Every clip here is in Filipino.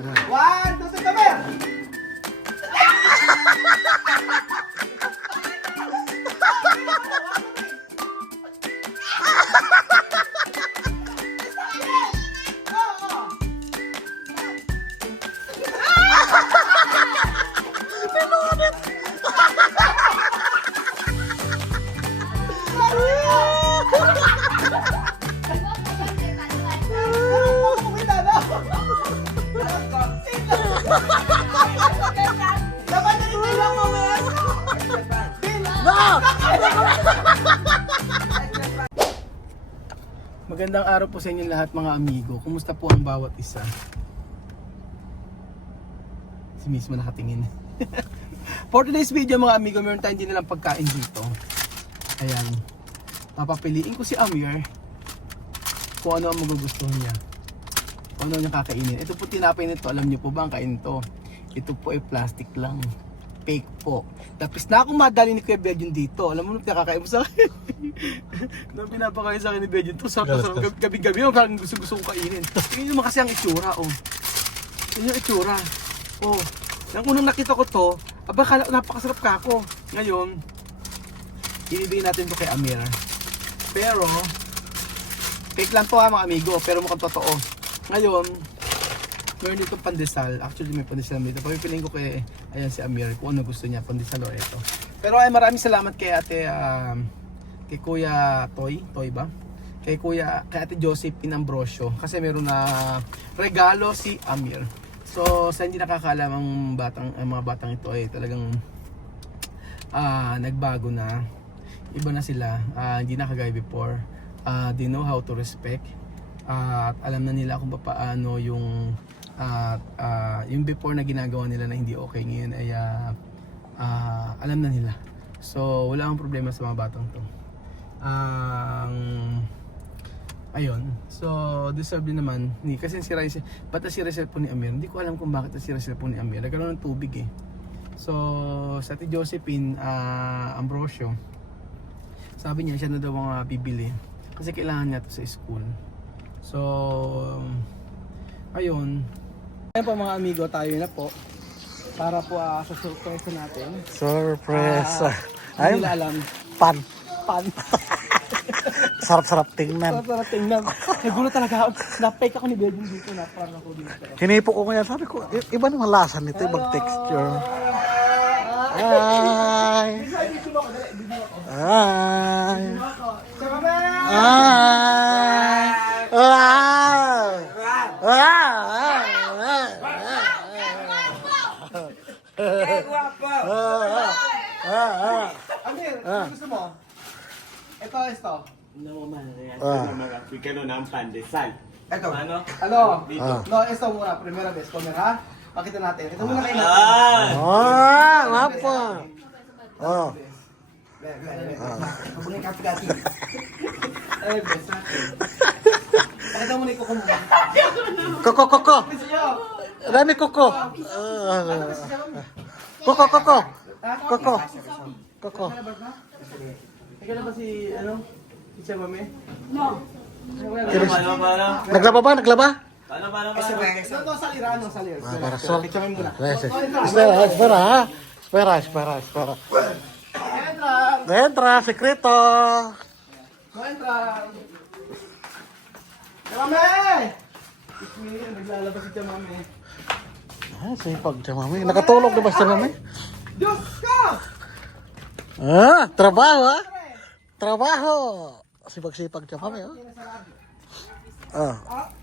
1, 2, 3, come! Magandang araw po sa inyo lahat mga amigo. Kumusta po ang bawat isa? Si mismo nakatingin. For today's video mga amigo, meron tayong dinalang pagkain dito. Ayan. Papapiliin ko si Amir kung ano ang magugustuhan niya. Kung ano niya kakainin. Ito po tinapay nito. Alam niyo po ba ang kain to? Ito po ay plastic lang. Fake po. Tapos na akong madali ni Kuya Bedyon dito. Alam mo nung nakakain mo sa akin. Nung pinapakain sa akin ni Bedyon to, sarap. Gabi-gabi yung parang gusto kong kainin. Tingnan naman kasi ang itsura, oh. Yun yung itsura. Oh. Nang unang nakita ko to, aba kala napakasarap ka ako. Ngayon, ibibigay natin to kay Amir. Pero, fake lang to ha mga amigo, pero mukhang totoo. Ngayon, meron dito pandesal. Actually may pandesal dito. Papipiliin ko kay ayan si Amir kung ano gusto niya, pandesal o ito. Pero ay maraming salamat kay ate kay Kuya Toy ba? Kay ate Josephine Ambrosio kasi meron na regalo si Amir. So sa hindi nakakaalam ang mga batang ito ay talagang nagbago na. Iba na sila. Hindi na kagaya before. They know how to respect. At alam na nila kung paano yung yung before na ginagawa nila na hindi okay ngayon ay alam na nila. So wala akong problema sa mga batang to. Ayun. So deserve din naman kasi si Rice, bata si Rice po ni Amir. Hindi ko alam kung bakit si Rice po ni Amir. Nagkaroon ng tubig eh. So sa ate Josephine Ambrosio, sabi niya siya na daw ang bibili kasi kailangan niya to sa school. So ayun. Ayan po mga amigo, tayo na po para po sa surprise natin. Surprise! Hindi nila alam. Pan! Pan! Sarap-sarap tingnan. Sarap tingnan. Nagulat talaga ako. Na-fake ako ni Bedyon dito na parang ako dito. Hinipo ko ngayon, sabi ko, iba naman lasa nito, ibang texture. Ay! Ay! Ay! Wow! Wow! Amir, ano gusto mo? Ito. Africano ng pandesal. Ito. Ano? Ano? Dito. No, ito muna. Primera vez. Comer ha? Pakita natin. Ito muna kayo natin. Wapa! Oh. Kabungin kati-kati. Ay, best natin. Pakita mo na yung kuko mo. Koko! Gusto nyo? Rami koko! Koko! Ikaw na ba si, si Chamame? Paano? Naglaba? Paano? Ito, salira. Parasol. Picture mo muna. Espera. Entra! Entra, secreto. No, entra! Chamame! Naglalabas si Chamame. Sipag siya, mami. Nakatulog na ba siya, mami? Diyos ka! Trabaho, ha? Trabaho! Sipag-sipag siya, mami, ha?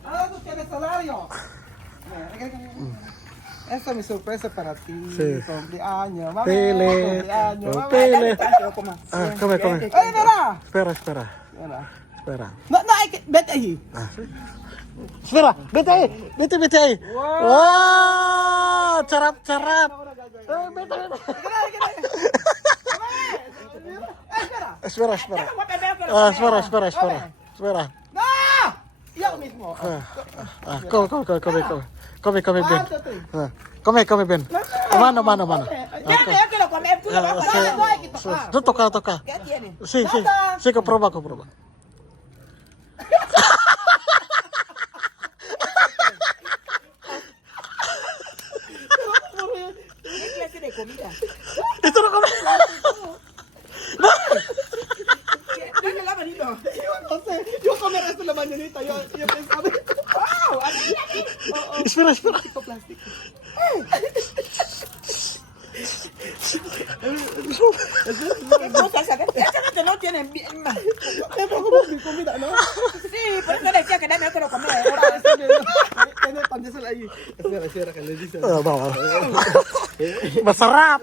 Ano tienes salario? Esta es mi sorpresa para ti. Sí. Cumpleaños. Mami, Pili. cumpleaños. Mami, Pili. Come. Come. Ay, mira! Espera. No, vete ahí. Espera, vete ahí. Wow! Charap. Vete. Espera. No! Yo mismo. Come, Ben. Come, Ben. Mano. Ya que lo comé, tú lo vas a comer, no hay que tocar. Toca. ¿Qué tiene? Sí, comprueba. comida. Ito na kami. Ano na laman dito? Kasi yung camera sa laman yun ito. Yung sabi. Wow! Ano yan? Espera. Ito plastic. Ito sasagot. Ito na tunod yan. Pero ako mo, comida, ano? Si, pwede ka na siya. Kada may ako kami. Kaya pandesal ay. Espera ka, ladies. Bawal. Masarap.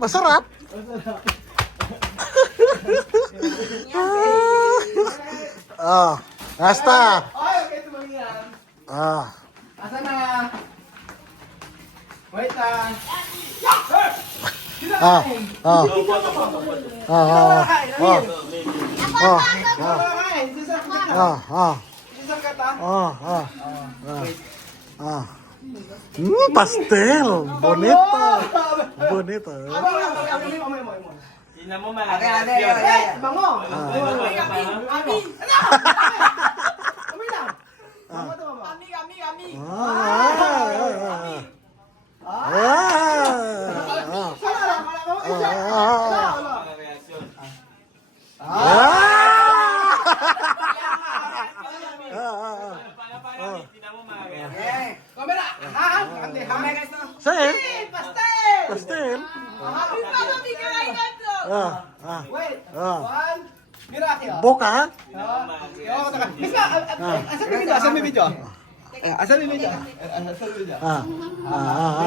Masarap. Basta. Ay, okay, tumangin yan. Asa na? Wait lang. Pastel. Bonita. Bonita. Tingnan mo malakas. Bango! Ami! Amoy lang! Bango to, mama. Ami! Mga reaksyon. Paano? Tingnan mo mga reaksyon. Kamera! Ha? Kante, ha? Pastel. Pastel! Pastel. Wait! One! Miracle! Boka. Asan may video? Wait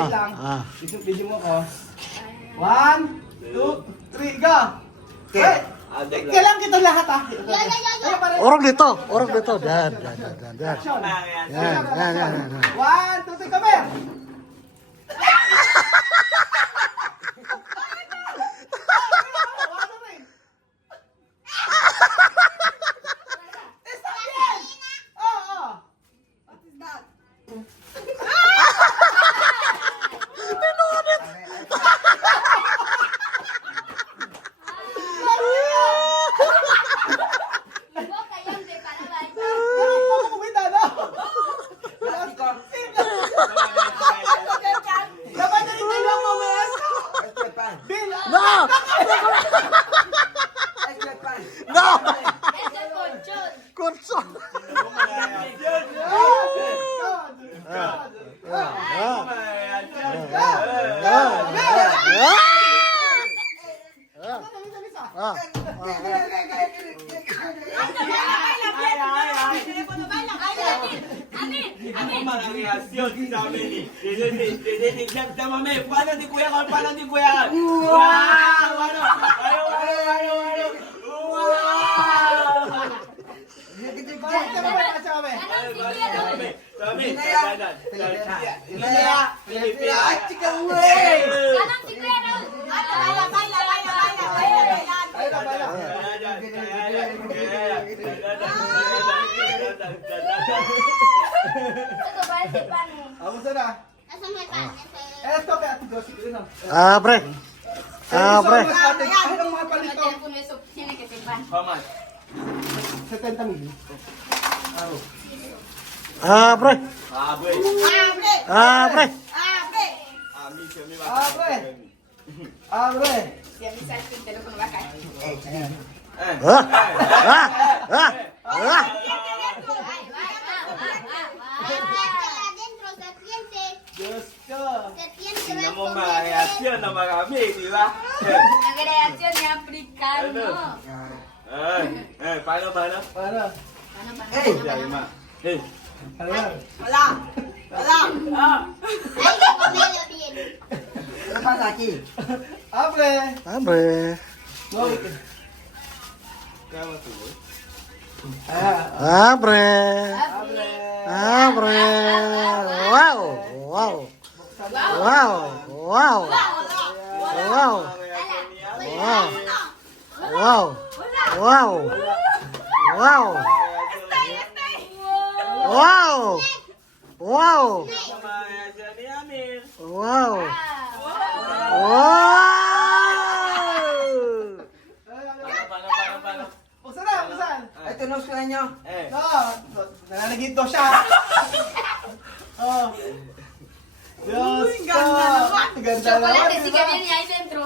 lang. Video mo ko. 1, 2, 3, go! Wait! Kailangan kita lahat ah. Orang dito. Dan. Action! Mga reaksyon. Yan. 1, 2, 3, come here! No! Kurso. Mga reaksyon sa amin. Paano di kuya ka? Wow! Ano? Kamusta na? Eto kaya ati Gossip yun ah. Pre. Pre. Anong mga palito? How much? 70 mil. Pre. Aboy. Pre. Abre! Gusto! Tingnan mo mga reaksyon na marami, di ba? Nag-reaksyon ni Afrikano. Paano? Para! Diyan, ma. Hey. Ano yan? Abre! Pre. Kaya matuloy? Pre. Pre. Wow. Mga reaksyon ni Amir. Paano? Buksan na! Buksan! Ay, tunog ko na nyo. No! Nalalagit daw siya! Oh! Diyos ko! Ganda Chocolate, naman, si diba? Gabriel niya ay sentro.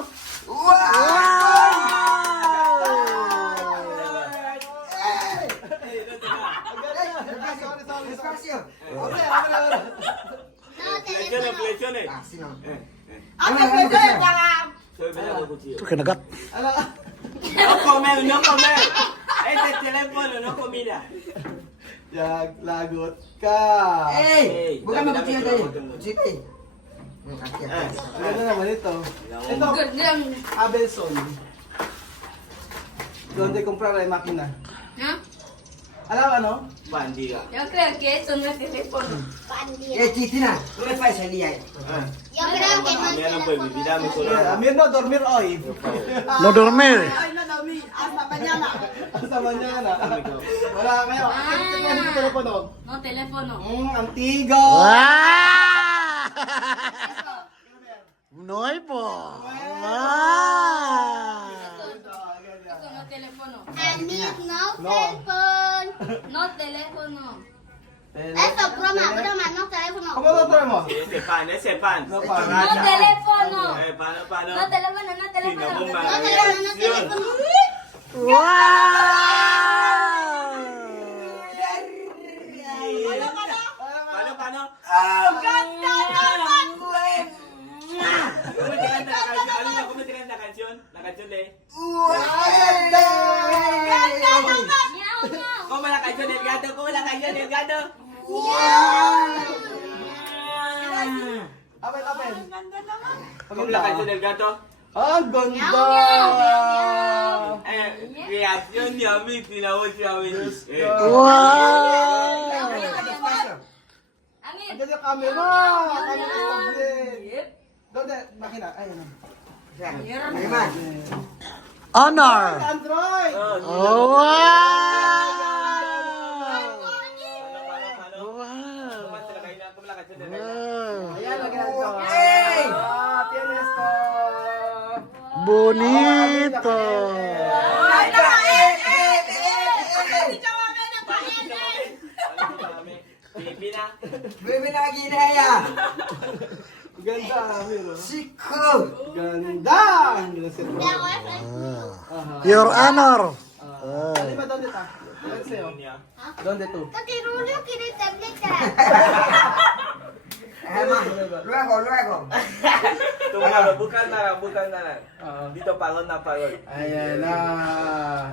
Flexione. Ate, pwede yung darang. Ito kinagat. No comer, no comer. Este teléfono, no comida. Jag, lagot ka! Hey, Bukan dami, mabuti dami, yan tayo. dami. Sige. Ang ganda naman ito. Ito, Gandang. Abelson. Donde comprar la máquina. ¿No? Alam ano? Bandiga. Yo creo que eso no es teléfono. Eh, Titina, tú le fai salida. Yo creo que no es Mira, no puede vivir, dame solo. Amir no, dormir hoy. No dormir. Ay, no, Dami. Hasta mañana. Hasta mañana. Wala kayo. Ito na yung telepono. No, teléfono. Antigo. Ah! Nuevo. Ah! Eso no es teléfono. No. No teléfono. Eso, broma, no teléfono. ¿Cómo lo traemos? Ese pan. No, No para. teléfono. Pano. No teléfono, no teléfono. Pinabomba. No teléfono, no teléfono. Wow! Pano. Ganda naman! ¿Cómo te canta la canción? La canción de... Miau, miau. ¿Cómo la canción del gato? ¿Cómo la canción del gato? Apen. ¿Cómo la canción del gato? Ang ganda! Reacción de Amit y la otra vez. Wow! Amin. Ang ganda yung camera! Camera tablet! Yep. Donde? Makina. Ayun. Bagaimana? Honor. Android! Oh, wow! ¿Cómo la canción del gato? Wow. Ayan, lagyan ito. Hey! Tienes to! Bonito. Ay, naka, Hindi ka mamaya ng Pilipina. Bebe na ginaya. Ganda, Amir. Siko. Ganda! Ang ganda siya. Your Honor. Ano ba donde ta? Ano sa'yo? Donde to? Luego. Bukan nara. Dito pagod na pagod. Ayan na.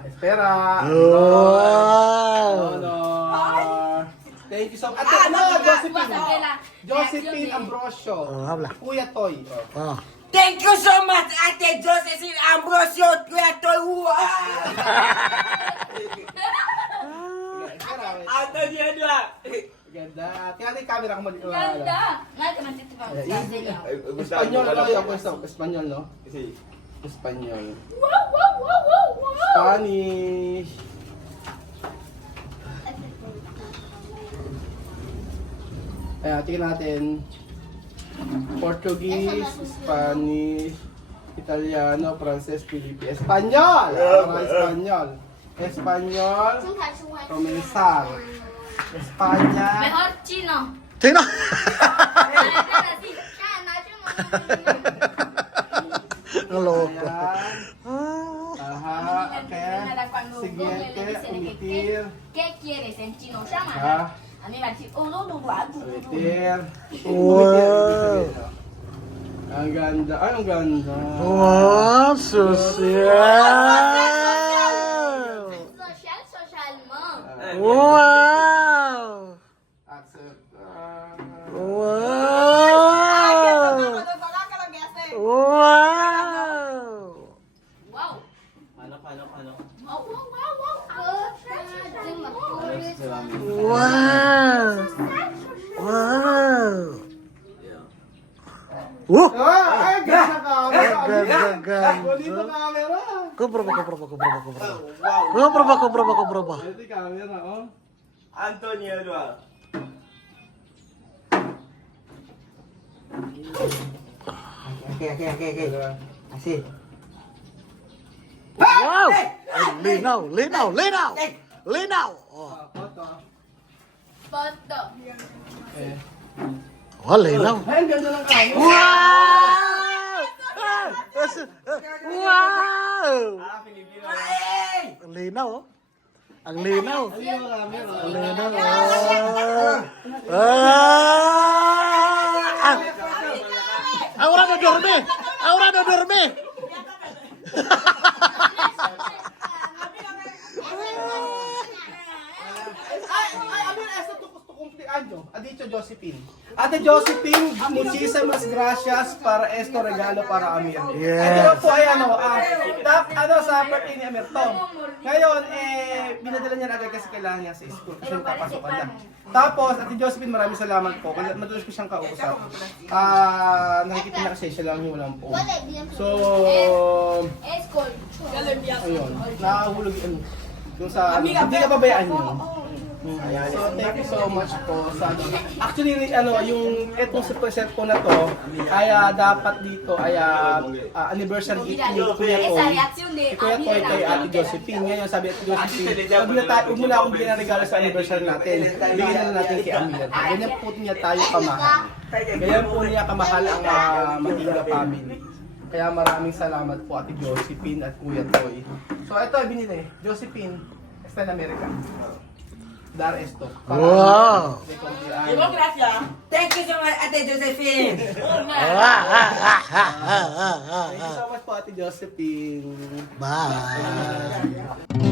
Espera. Wow. Honor. Thank you so much. Ah, Ano? Basta Josephine. la Josephine reacción de- Ambrosio. Habla. Kuya Toy. Ah. Thank you so much, Ate Josephine Ambrosio. Tuyato. Espera. Antonio Edua. Ganda. Tingnan natin yung camera kung mali. Ganda. Nada que me anticipan. Espanyol na tayo. Pwesto. Espanyol, no? Sí. Espanyol. Wow, wow, wow, wow, wow. Spanish. Ayan, tingnan natin. Portuguese, Spanish, Italiano, Frances, Filipino. Espanyol! Espanyol. Espanyol. Comenzar. Espanya. Mejor chino. Sino? Así. Ya, Nacho, Naloko. Ayan. Ah. Aha, okay. Cuando Siguiente, Google le dice de que, omitir. ¿qué quieres en chino? Llama. Ah, A mí me va a decir, oh, no, no, no. omitir. Wow. Ang ganda. Ay, ang ganda. Wow, social. Social, mom. Wow. Accept. Wow. Baka ka lang yase. Wow. Wow. Paano? Wow, wow, wow, wow. Wow. Wow. Woo! Ah, ay, ganda camera. Ganda. Bonito camera. Kubraba. Wow. Kubraba. Bonito camera, oh. Antonio Edua. Okay. Así. Wow! Linaw! Oh. Ah, foto. Foto. Eh. Oh, linaw. Ay, ang ganda ng kamo. Wow! Wow! Ang linaw, oh. Ang linaw. Ang linaw. Ahora no duerme. Ahora no duerme. Ay, Amir, esa tu cumpleaños. Adicho Josephine. Ate Josephine, muchísimas gracias para esto regalo para Amir. Yes. Ito po ay sa birthday ni Amir to. Ngayon, binadala niya na agad kasi kailangan niya sa school kasi papasukan na. Tapos, Ate Josephine, maraming salamat po. Madalas ko siyang kausap. Nakikita na kasi siya lang yung walang po. So, Escort. ayun, nakahulog yun. Yung sa, hindi na pabayaan yun. Ayan. So, thank you so much po. Actually, yung etong present ko na to, ay dapat dito ay anniversary gift ni Kuya Toy. Si Kuya Toy kay Ate Josephine. Ngayon, sabi Ate Josephine, huwag mo na akong bigyan ng regalo sa anniversary natin. Bigyan na lang natin kay Amir. Ganyan po niya tayo kamahal. Ganyan po niya kamahal ang Matinga family. Kaya maraming salamat po Ate Josephine at Kuya Toy. So, ito ay binili. Josephine, está en America. Dar esto. Wow! Diba, gracias? Thank you so much, Ate Josephine. Thank you so much po Ate Josephine. Bye!